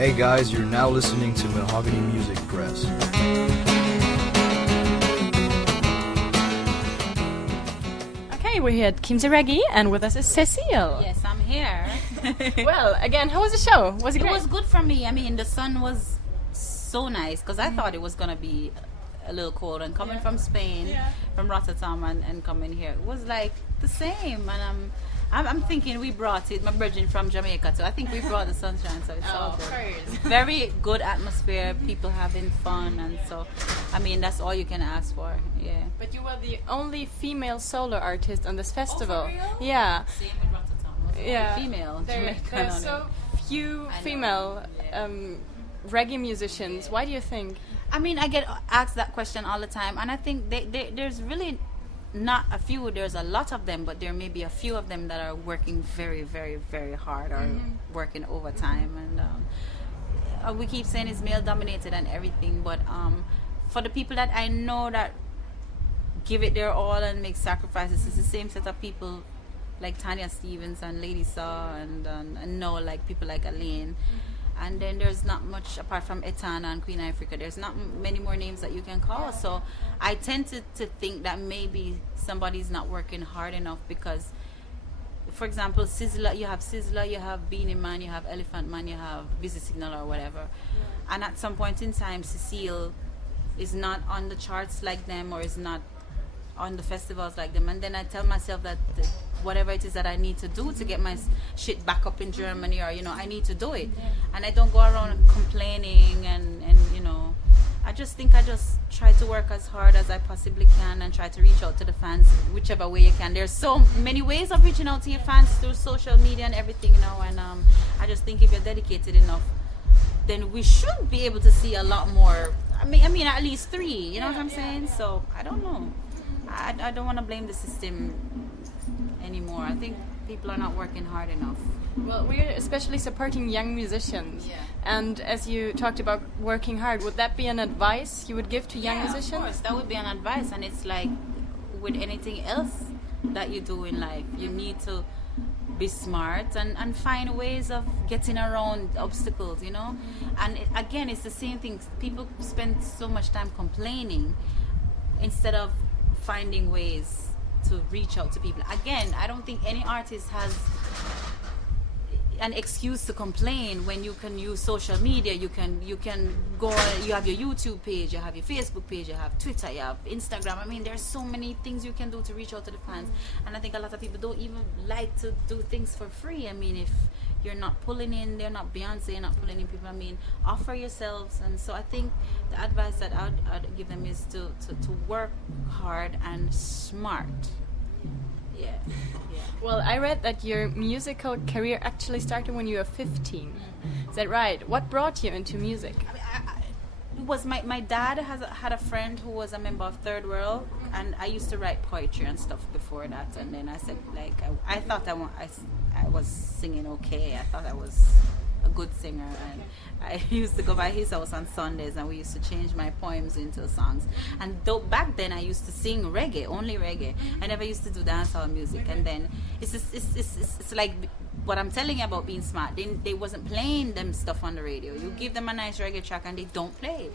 Hey guys, you're now listening to Mahogany Music Press. Okay, we're here at Chiemsee and with us is Cecile. Yes, I'm here. Well, again, how was the show? Was it great? It was good for me. I mean, the sun was so nice because I thought it was going to be a little cold. And coming from Spain, from Rotterdam and coming here, it was like the same. And I'm thinking we brought it. My brethren from Jamaica too. I think we brought the sunshine, so it's all good. Very good atmosphere. People having fun, and so I mean that's all you can ask for. Yeah. But you were the only female solo artist on this festival. Oh, for real? Yeah. Same with Rotterdam. Yeah. Female. There's so few female reggae musicians. Why do you think? I mean, I get asked that question all the time, and I think there's really not a few, there's a lot of them, but there may be a few of them that are working very, very, very hard or working overtime. And we keep saying it's male dominated and everything, but for the people that I know that give it their all and make sacrifices, it's the same set of people like Tanya Stevens and Lady Saw and know like people like Elaine. And then there's not much apart from Etana and Queen Africa. There's not many more names that you can call. So I tend to think that maybe somebody's not working hard enough because, for example, Sizzler, you have Beanie Man, you have Elephant Man, you have Busy Signal or whatever. And at some point in time, Cecile is not on the charts like them or is not on the festivals like them. And then I tell myself that whatever it is that I need to do to get my shit back up in Germany, or I need to do it. And I don't go around complaining and I just think I just try to work as hard as I possibly can and try to reach out to the fans whichever way you can. There's so many ways of reaching out to your fans through social media and everything, and I just think if you're dedicated enough, then we should be able to see a lot more. I mean at least 3, you know what I'm saying? So I don't know. I don't want to blame the system anymore. I think people are not working hard enough. Well, we're especially supporting young musicians. Yeah. And as you talked about working hard, would that be an advice you would give to young musicians? Of course, that would be an advice. And it's like with anything else that you do in life, you need to be smart and find ways of getting around obstacles, And again, it's the same thing. People spend so much time complaining instead of finding ways to reach out to people. Again, I don't think any artist has an excuse to complain when you can use social media. You can go, you have your YouTube page, you have your Facebook page, you have Twitter, you have Instagram. I mean, there's so many things you can do to reach out to the fans. And I think a lot of people don't even like to do things for free. I mean, if you're not pulling in, they're not Beyonce, you're not pulling in people. I mean, offer yourselves. And so I think the advice that I'd give them is to work hard and smart. Yeah. Well, I read that your musical career actually started when you were 15. Is that right? What brought you into music? It was my dad had a friend who was a member of Third World, and I used to write poetry and stuff before that. And then I said, like, I thought I was singing okay. I thought I was a good singer, and I used to go by his house on Sundays, and we used to change my poems into songs. And back then I used to sing reggae, only reggae. I never used to do dancehall music. And then it's like what I'm telling you about being smart. They wasn't playing them stuff on the radio. You give them a nice reggae track and they don't play it.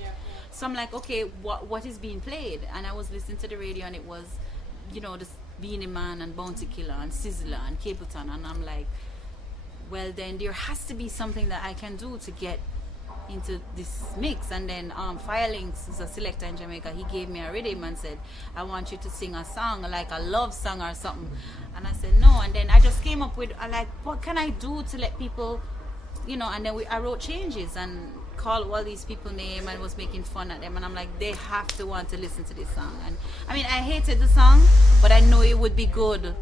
So I'm like, okay, what is being played? And I was listening to the radio, and it was, this Beanie Man and Bounty Killer and Sizzler and Capleton, and I'm like, well, then there has to be something that I can do to get into this mix. And then Firelinks is a selector in Jamaica. He gave me a rhythm and said, I want you to sing a song, like a love song or something. And I said no. And then I just came up with what can I do to let people, and then I wrote changes and called all these people name and was making fun at them. And I'm like, they have to want to listen to this song. And I mean, I hated the song, but I know it would be good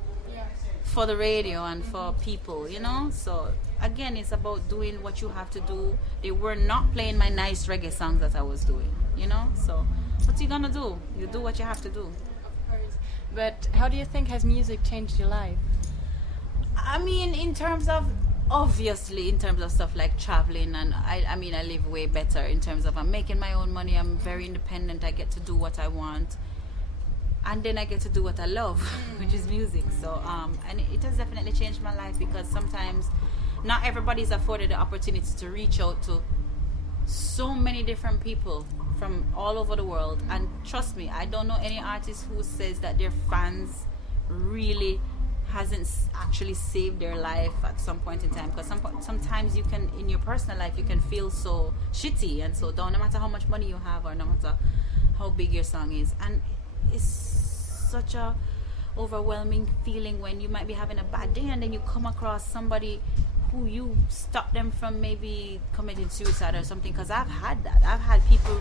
for the radio and for people, So again, it's about doing what you have to do. They were not playing my nice reggae songs that I was doing, So what you gonna do? You do what you have to do. Of course. But how do you think has music changed your life? I mean, in terms of stuff like traveling, and I mean, I live way better in terms of I'm making my own money. I'm very independent. I get to do what I want. And then I get to do what I love, which is music. So, and it has definitely changed my life because sometimes not everybody is afforded the opportunity to reach out to so many different people from all over the world. And trust me, I don't know any artist who says that their fans really hasn't actually saved their life at some point in time, because sometimes you can, in your personal life, you can feel so shitty and so down, no matter how much money you have or no matter how big your song is. And it's such a overwhelming feeling when you might be having a bad day and then you come across somebody who you stop them from maybe committing suicide or something. Because I've had that. I've had people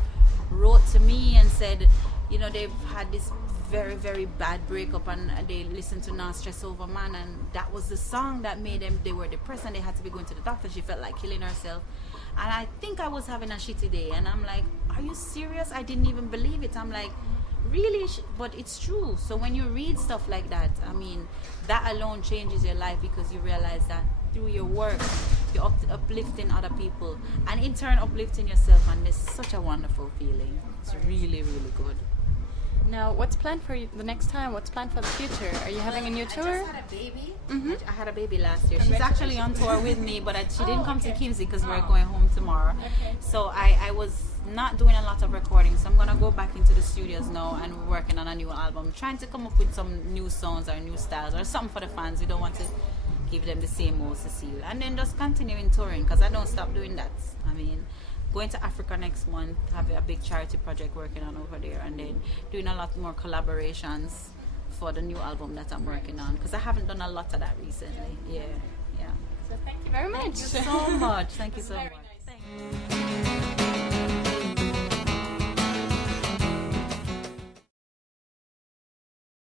wrote to me and said, you know, they've had this very, very bad breakup and they listened to Not Stress Over Man, and that was the song that made them, they were depressed and they had to be going to the doctor. She felt like killing herself. And I think I was having a shitty day, and I'm like, are you serious? I didn't even believe it. I'm like, really? But it's true. So when you read stuff like that, I mean, that alone changes your life, because you realize that through your work you're uplifting other people and in turn uplifting yourself, and it's such a wonderful feeling. It's really, really good. Now, what's planned for you the next time? What's planned for the future? Are you having a new tour? I just had a baby. I had a baby last year. She's actually on tour with me, but she didn't come to Chiemsee because we're going home tomorrow. Okay. So I was not doing a lot of recording, so I'm gonna go back into the studios now, and we're working on a new album, trying to come up with some new sounds or new styles or something for the fans. We don't want to give them the same old Cile, and then just continuing touring, because I don't stop doing that. I mean, going to Africa next month, have a big charity project working on over there, and then doing a lot more collaborations for the new album that I'm working on, because I haven't done a lot of that recently. Yeah. So thank you very much. Thank you so much. Thank you so much. Nice.